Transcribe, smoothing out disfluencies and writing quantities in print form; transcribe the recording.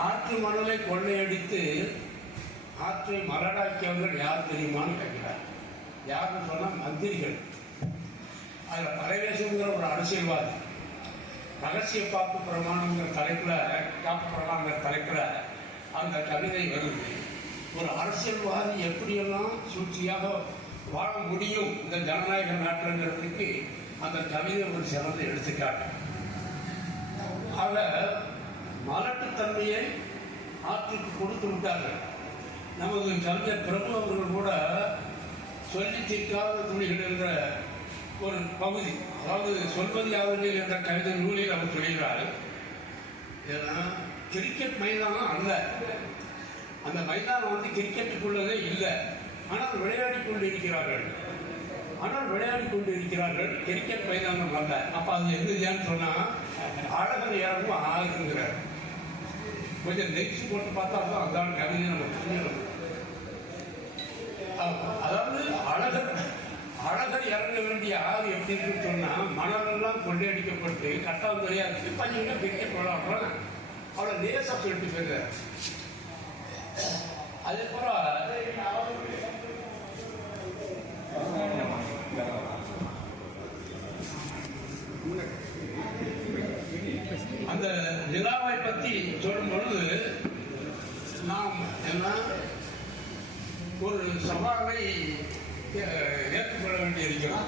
ஆற்று மணலை கொள்ளையடித்து ஆற்றை மலடாக்கியவர்கள் யார் தெரியுமான்னு கேட்கிறார். யாருன்னு சொன்னால் மந்திரிகள். அதில் பரவேசங்கிற ஒரு அரசியல்வாதி ரகசிய காப்பு பிரமாணங்கிற தலைப்பில் அந்த கவிதை வருது. ஒரு அரசியல்வாதி எப்படியெல்லாம் சூழ்ச்சியாக வாழ முடியும் இந்த ஜனநாயக நாட்டுங்கிறதுக்கு அந்த கவிதை ஒரு சிறந்த எடுத்துக்காட்டு. ஆக மலட்டுத்தன்மையை ஆற்றுக்கு கொடுத்து விட்டார்கள். நமது கவிஞர் பிரபு அவர்கள் கூட சொல்லி தீர்க்காத துளிகள் என்ற ஒரு பகுதி, அதாவது சொல்வது யாவர்கள் என்ற கவிதை நூலில் அவர் சொல்கிறார். ஏன்னா கிரிக்கெட் மைதானம் அல்ல, அந்த மைதானம் வந்து கிரிக்கெட்டுக்குள்ளதே இல்லை. ஆனால் விளையாடி கொண்டு இருக்கிறார்கள். கிரிக்கெட் மைதானம் அல்ல. அப்போ அது எங்கேயான்னு சொன்னால் அழகர் இறங்கும் ஆகுங்கிறார். கொஞ்சம் நெக்ஸ்ட் போட்டு பார்த்தா தான் அதான் கவிதை நம்ம புரியணும். அதாவது அழகர் இறங்க வேண்டிய ஆறு எப்படி இருக்குன்னு சொன்னால் மணலெல்லாம் கொள்ளையடிக்கப்பட்டு கட்டாந்தரையா இருக்கு. பார்த்தீங்கன்னா கிரிக்கெட் விளையாடுறோம் அவளை லேசாக சொல்லிட்டு போயிருக்காரு. அதே போல அந்த நிலாவை பற்றி சொல்லும் பொழுது நாம் என்ன ஒரு சவாலை ஏற்றுக்கொள்ள வேண்டியிருக்கிறோம்.